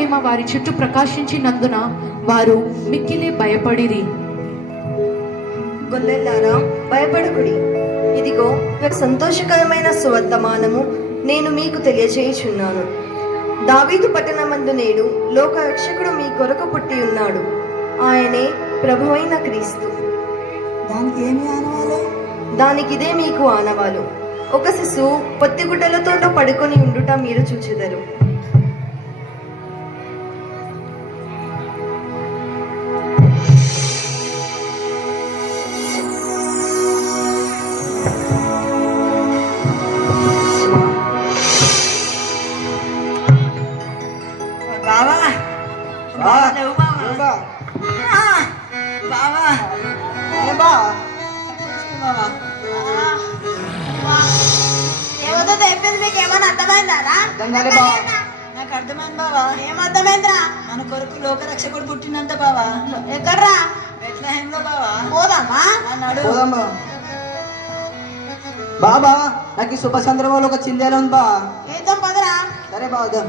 మహిమ వారి చుట్టూ ప్రకాశించినందున వారు మిక్కిలి భయపడిరి. గొల్లెల్లారా, భయపడకుడి. ఇదిగో సంతోషకరమైన సువర్తమానము నేను మీకు తెలియజేయుచున్నాను. దావీదు పట్టణమందు నేడు లోక రక్షకుడు మీ కొరకు పుట్టి ఉన్నాడు. ఆయనే ప్రభువైన క్రీస్తు. దానికిదే మీకు ఆనవాలు. ఒక శిశువు పొత్తిగుడ్డలతో పడుకొని ఉండుట మీరు చూచెదరు. నాకు అర్థమైంది బావా. ఏమర్థమైందిరా? మన కొరకు లోక రక్షకుడు పుట్టినంత బావా. ఎక్కడ్రా? బెత్లెహేంలో బావా. పోదామా? అన్నాడు. బాబా, నాకు ఈ శుభ సందర్భంలో ఒక చిందేలా ఉంది బా. ఏదో పదరా. సరే బావా.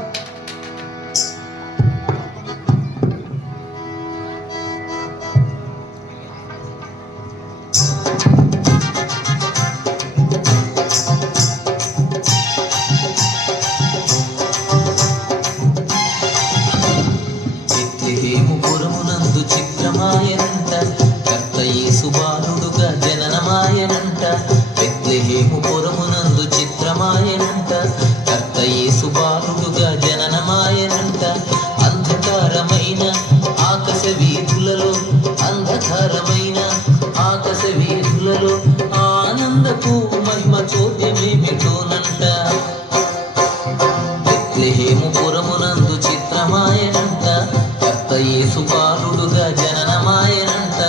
ఆనందపు మహిమ చోద్యమేమిటోనంట. బెత్లెహేము పురమునందు చిత్రమాయనంట, కర్త యేసు బాలుడుగా జననమాయనంట.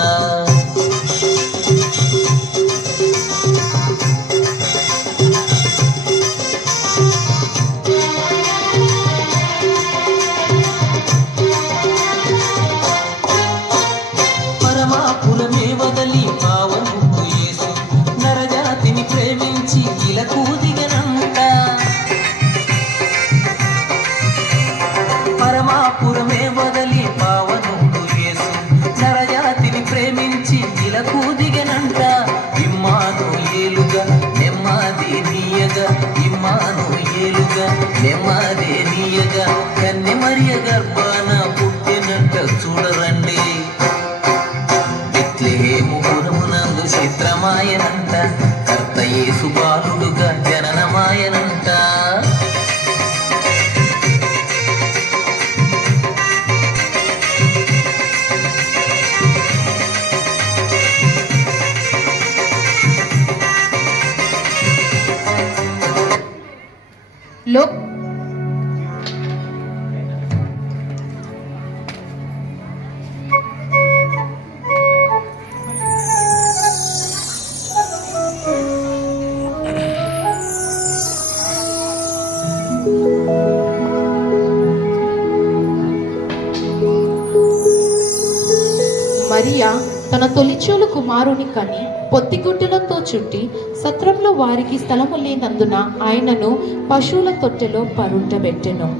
పరమాపురమే వదలి పావనుడు యేసు నరజాతిని ప్రేమించి ఇలకు దిగనంట. పరమాపురమే వదలి పావనుడు యేసు నరజాతిని ప్రేమించి ఇలకు దిగనంట. ఇమ్మానుయేలుగా నెమ్మది నీయగా, ఇమ్మానుయేలుగా నెమ్మది నీయగా కన్య మరియ గర్భాన పుట్టినట్ట చూడరండి. బెత్లెహేము పురమునందు చిత్రమాయనంట, కర్త యేసు బాలుడుగా జననమాయనంట. మరియా తన తొలిచూలు కుమారుని కని పొత్తిగుడ్డలతో చుట్టి సత్రంలో వారికి స్థలము లేనందున ఆయనను పశువుల తొట్టెలో పరుండబెట్టెను.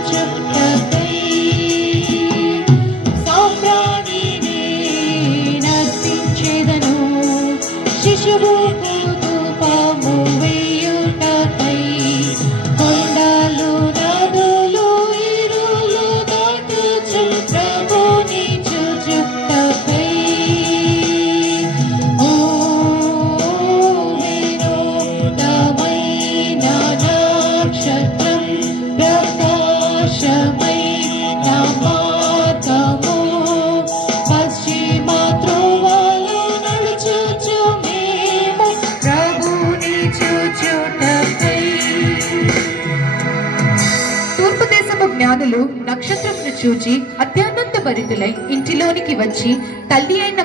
చూచుటకై సాంబ్రాణిని నర్పించెదను శిశువుకు ధూపము వేయుటకై కొండలు నదులు ఇరులు దాటుచు ప్రభుని చూచుటకై ఓ వినోదమైన నక్షత్రం ప్రకాశమై నా మార్గము పశ్చిమ త్రోవలో నడుచుచు మేము ప్రభుని చూచుటకై. తూర్పు దేశపు జ్ఞానులు నక్షత్రమును చూచి అత్యానంద భరితులై ఇంటిలోనికి వచ్చి తల్లి అయిన